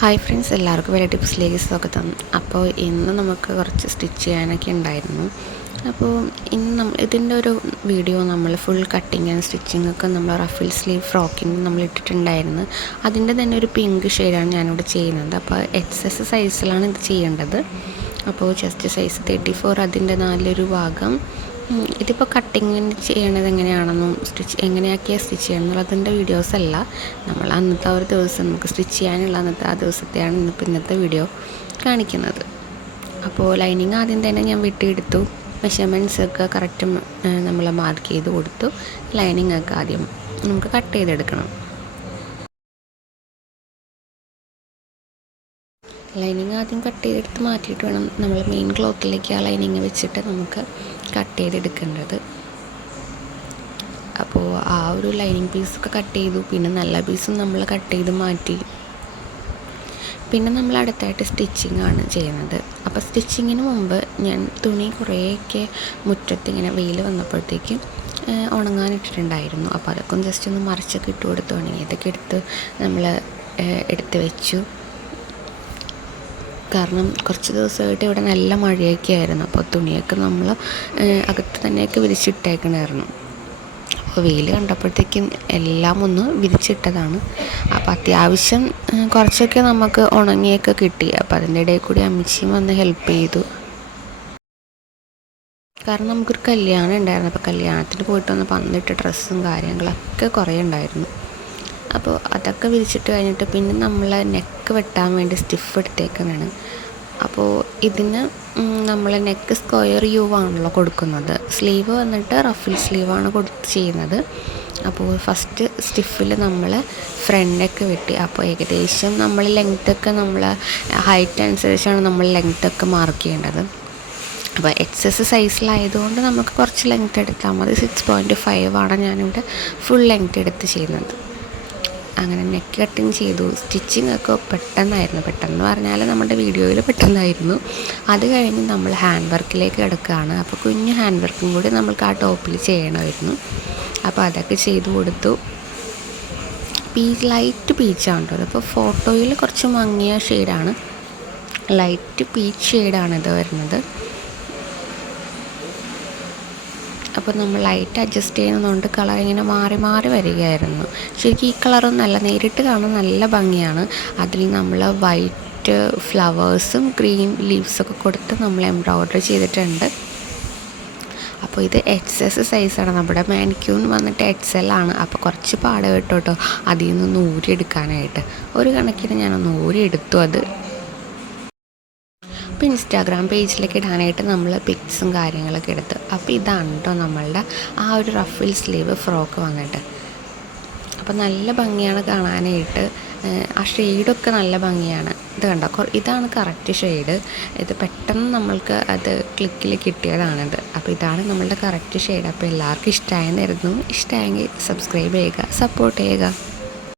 Hi friends എല്ലാവർക്കും വേറെ ടിപ്സിലേക്ക് സ്വാഗതം. അപ്പോൾ ഇന്ന് നമുക്ക് കുറച്ച് സ്റ്റിച്ച് ചെയ്യാനൊക്കെ ഉണ്ടായിരുന്നു. അപ്പോൾ ഇന്ന് നമ്മൾ ഇതിന്റെ ഒരു വീഡിയോ നമ്മൾ ഫുൾ കട്ടിങ് ആൻഡ് സ്റ്റിച്ചിങ് ഒക്കെ നമ്മൾ റഫിൽ സ്ലീവ് ഫ്രോക്കിന് നമ്മൾ ഇട്ടിട്ടുണ്ടായിരുന്നു. അതിന്റെ തന്നെ ഒരു പിങ്ക് ഷെയ്ഡാണ് ഞാനിവിടെ ചെയ്യുന്നത്. അപ്പോൾ എക്സ് എസ് സൈസിലാണ് ഇത് ചെയ്യേണ്ടത്. അപ്പോൾ ചെസ്റ്റ് സൈസ് തേർട്ടി ഫോർ അതിന്റെ നാലൊരു ഭാഗം ഇതിപ്പോൾ കട്ടിങ് ചെയ്യണത് എങ്ങനെയാണെന്നും സ്റ്റിച്ച് എങ്ങനെയൊക്കെയാണ് സ്റ്റിച്ച് ചെയ്യണം വീഡിയോസ് അല്ല. നമ്മൾ അന്നത്തെ ഒരു ദിവസം നമുക്ക് സ്റ്റിച്ച് ചെയ്യാനുള്ള അന്നത്തെ ആ ദിവസത്തെയാണ് ഇന്നിപ്പോൾ ഇന്നത്തെ വീഡിയോ കാണിക്കുന്നത്. അപ്പോൾ ലൈനിങ് ആദ്യം തന്നെ ഞാൻ വെട്ടിയെടുത്തു. മെഷർമെന്റ്സ് ഒക്കെ കറക്റ്റ് നമ്മൾ മാർക്ക് ചെയ്ത് കൊടുത്തു. ലൈനിങ് ഒക്കെ ആദ്യം നമുക്ക് കട്ട് ചെയ്തെടുക്കണം. ലൈനിങ് ആദ്യം കട്ട് ചെയ്തെടുത്ത് മാറ്റിയിട്ട് വേണം നമ്മൾ മെയിൻ ക്ലോത്തിലേക്ക് ആ ലൈനിങ് വെച്ചിട്ട് നമുക്ക് കട്ട് ചെയ്തെടുക്കേണ്ടത്. അപ്പോൾ ആ ഒരു ലൈനിങ് പീസൊക്കെ കട്ട് ചെയ്തു. പിന്നെ നല്ല പീസും നമ്മൾ കട്ട് ചെയ്ത് മാറ്റി. പിന്നെ നമ്മൾ അടുത്തായിട്ട് സ്റ്റിച്ചിങ് ആണ് ചെയ്യുന്നത്. അപ്പോൾ സ്റ്റിച്ചിങ്ങിന് മുമ്പ് ഞാൻ തുണി കുറേയൊക്കെ മുറ്റത്ത് ഇങ്ങനെ വെയിൽ വന്നപ്പോഴത്തേക്കും ഉണങ്ങാനിട്ടിട്ടുണ്ടായിരുന്നു. അപ്പോൾ അതൊക്കെ ജസ്റ്റ് ഒന്ന് മറിച്ചൊക്കെ ഇട്ട് കൊടുത്ത് ഉണങ്ങി ഇതൊക്കെ എടുത്ത് നമ്മൾ എടുത്ത് വെച്ചു. കാരണം കുറച്ച് ദിവസമായിട്ട് ഇവിടെ നല്ല മഴയൊക്കെ ആയിരുന്നു അപ്പോൾ തുണിയൊക്കെ നമ്മൾ അകത്ത് തന്നെയൊക്കെ വിരിച്ചിട്ടേക്കണമായിരുന്നു അപ്പോൾ വെയിൽ കണ്ടപ്പോഴത്തേക്കും എല്ലാം ഒന്ന് വിരിച്ചിട്ടതാണ്. അപ്പോൾ അത്യാവശ്യം കുറച്ചൊക്കെ നമുക്ക് ഉണങ്ങിയൊക്കെ കിട്ടി. അപ്പോൾ അതിന്റെ ഇടയിൽ കൂടി അമ്മച്ചിയും വന്ന് ഹെൽപ്പ് ചെയ്തു. കാരണം നമുക്കൊരു കല്യാണം ഉണ്ടായിരുന്നു. അപ്പോൾ കല്യാണത്തിന് പോയിട്ട് വന്ന് പന്നിട്ട് ഡ്രസ്സും കാര്യങ്ങളൊക്കെ കുറേ ഉണ്ടായിരുന്നു. അപ്പോൾ അതൊക്കെ വിരിച്ചിട്ട് കഴിഞ്ഞിട്ട് പിന്നെ നമ്മൾ നെക്ക് വെട്ടാൻ വേണ്ടി സ്റ്റിഫ് എടുത്തേക്കുന്നതാണ്. അപ്പോൾ ഇതിന് നമ്മൾ നെക്ക് സ്ക്വയർ യു ആണല്ലോ കൊടുക്കുന്നത്. സ്ലീവ് വന്നിട്ട് റഫിൽ സ്ലീവാണ് കൊടുത്ത് ചെയ്യുന്നത്. അപ്പോൾ ഫസ്റ്റ് സ്റ്റിഫിൽ നമ്മൾ ഫ്രണ്ടൊക്കെ വെട്ടി. അപ്പോൾ ഏകദേശം നമ്മൾ ലെങ്ത്തൊക്കെ നമ്മൾ ഹൈറ്റ് അനുസരിച്ചാണ് നമ്മൾ ലെങ്ത്തൊക്കെ മാർക്ക് ചെയ്യേണ്ടത്. അപ്പോൾ എക്സ് എസ് സൈസിലായതുകൊണ്ട് നമുക്ക് കുറച്ച് ലെങ്ത് എടുത്താൽ മതി. സിക്സ് പോയിന്റ് ഫൈവ് ആണ് ഞാനിവിടെ ഫുൾ ലെങ്ത് എടുത്ത് ചെയ്യുന്നത്. അങ്ങനെ നെക്ക് കട്ടിങ് ചെയ്തു. സ്റ്റിച്ചിങ് ഒക്കെ പെട്ടെന്നായിരുന്നു. പെട്ടെന്ന് പറഞ്ഞാൽ നമ്മുടെ വീഡിയോയിൽ പെട്ടെന്നായിരുന്നു. അത് കഴിഞ്ഞ് നമ്മൾ ഹാൻഡ് വർക്കിലേക്ക് കിടക്കുകയാണ്. അപ്പോൾ കുഞ്ഞ് ഹാൻഡ് വർക്കും കൂടി നമ്മൾക്ക് ആ ടോപ്പിൽ ചെയ്യണമായിരുന്നു. അപ്പോൾ അതൊക്കെ ചെയ്തു കൊടുത്തു. പീച്ച് ലൈറ്റ് പീച്ചാണ് അപ്പോൾ ഫോട്ടോയിൽ കുറച്ച് മങ്ങിയ ഷെയ്ഡാണ് ലൈറ്റ് പീച്ച് ഷെയ്ഡാണ് ഇത് വരുന്നത്. അപ്പോൾ നമ്മൾ ലൈറ്റ് അഡ്ജസ്റ്റ് ചെയ്യുന്നതുകൊണ്ട് കളർ ഇങ്ങനെ മാറി മാറി വരികയായിരുന്നു. ശരിക്കും ഈ കളറും നല്ല നേരിട്ട് കാണാൻ നല്ല ഭംഗിയാണ്. അതിൽ നമ്മൾ വൈറ്റ് ഫ്ലവേഴ്സും ഗ്രീൻ ലീവ്സൊക്കെ കൊടുത്ത് നമ്മൾ എംബ്രോയ്ഡറി ചെയ്തിട്ടുണ്ട്. അപ്പോൾ ഇത് എക്സ് എസ് സൈസാണ് നമ്മുടെ മാനിക്യൂൺ വന്നിട്ട് എക്സ് എൽ ആണ്. അപ്പോൾ കുറച്ച് പാട് കേട്ടോ കേട്ടോ. അതിൽ നിന്ന് ഊരിയെടുക്കാനായിട്ട്. ഒരു കണക്കിന് ഞാനൊന്ന് ഊരിയെടുത്തു അത്. അപ്പോൾ ഇൻസ്റ്റാഗ്രാം പേജിലേക്ക് ഇടാനായിട്ട് നമ്മൾ പിക്സും കാര്യങ്ങളൊക്കെ എടുത്ത്. അപ്പോൾ ഇതാണ് കേട്ടോ നമ്മളുടെ ആ ഒരു റഫിൽ സ്ലീവ് ഫ്രോക്ക് വന്നിട്ട്. അപ്പോൾ നല്ല ഭംഗിയാണ് കാണാനായിട്ട്. ആ ഷെയ്ഡൊക്കെ നല്ല ഭംഗിയാണ്. ഇത് കണ്ടോ? ഇതാണ് കറക്റ്റ് ഷെയ്ഡ് ഇത് പെട്ടെന്ന് നമ്മൾക്ക് അത് ക്ലിക്കിൽ കിട്ടിയതാണിത്. അപ്പോൾ ഇതാണ് നമ്മളുടെ കറക്റ്റ് ഷെയ്ഡ് അപ്പോൾ എല്ലാവർക്കും ഇഷ്ടമായെന്നായിരുന്നു ഇഷ്ടമായെങ്കിൽ സബ്സ്ക്രൈബ് ചെയ്യുക സപ്പോർട്ട് ചെയ്യുക.